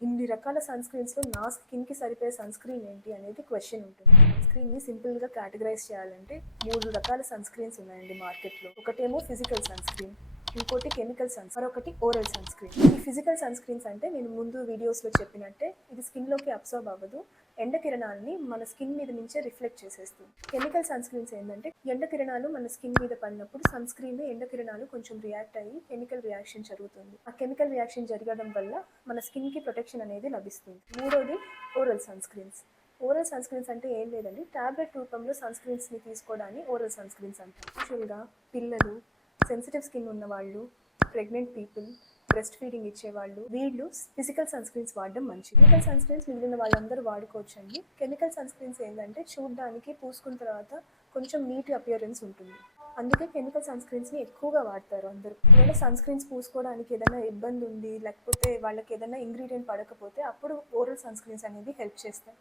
ఇన్ని రకాల సన్ స్క్రీన్స్‌లో నా స్కిన్‌కి సరిపోయే సన్ స్క్రీన్ ఏంటి అనేది క్వెషన్ ఉంటుంది. సన్ స్క్రీన్‌ని సింపుల్‌గా కేటగరైజ్ చేయాలంటే 3 రకాల సన్ స్క్రీన్స్ ఉన్నాయండి మార్కెట్‌లో. ఒకటేమో ఫిజికల్ సన్ స్క్రీన్, ఇంకోటి కెమికల్ మరొకటి ఓరల్ సన్ స్క్రీన్. ఈ ఫిజికల్ సన్ స్క్రీన్స్ అంటే నేను ముందు వీడియోస్‌లో చెప్పినట్టే ఇది స్కిన్‌లోకి అబ్సార్బ్ అవ్వదు. ఎండ కిరణాలని మన స్కిన్ మీద నుంచే రిఫ్లెక్ట్ చేసేస్తుంది. కెమికల్ సన్ స్క్రీన్స్ ఏంటంటే ఎండ కిరణాలు మన స్కిన్ మీద పడినప్పుడు సన్ స్క్రీన్ ఎండ కిరణాలు కొంచెం రియాక్ట్ అయ్యి కెమికల్ రియాక్షన్ జరుగుతుంది. ఆ కెమికల్ రియాక్షన్ జరగడం వల్ల మన స్కిన్‌కి ప్రొటెక్షన్ అనేది లభిస్తుంది. మూడోది oral sunscreens. Oral sunscreens అంటే ఏం లేదండి, టాబ్లెట్ రూపంలో సన్ స్క్రీన్స్ని తీసుకోవడాన్ని ఓరల్ సన్ స్క్రీన్స్ అంటారు. యూజువల్గా పిల్లలు, సెన్సిటివ్ స్కిన్ ఉన్నవాళ్ళు, ప్రెగ్నెంట్ పీపుల్, బ్రెస్ట్ ఫీడింగ్ ఇచ్చేవాళ్ళు వీళ్ళు ఫిజికల్ సన్ స్క్రీన్స్ వాడడం మంచిది. కెమికల్ సన్ స్క్రీన్స్ మిగిలిన వాళ్ళందరూ వాడుకోవచ్చండి. కెమికల్ సన్ స్క్రీన్స్ ఏంటంటే చూడడానికి పూసుకున్న తర్వాత కొంచెం నీట్ అపియరెన్స్ ఉంటుంది. అందుకే కెమికల్ సన్ స్క్రీన్స్ని ఎక్కువగా వాడతారు అందరూ. ఒకవేళ సన్ స్క్రీన్స్ పూసుకోవడానికి ఏదైనా ఇబ్బంది ఉంది, లేకపోతే వాళ్ళకి ఏదైనా ఇంగ్రీడియంట్ పడకపోతే అప్పుడు ఓరల్ సన్ స్క్రీన్స్ అనేది హెల్ప్ చేస్తాయి.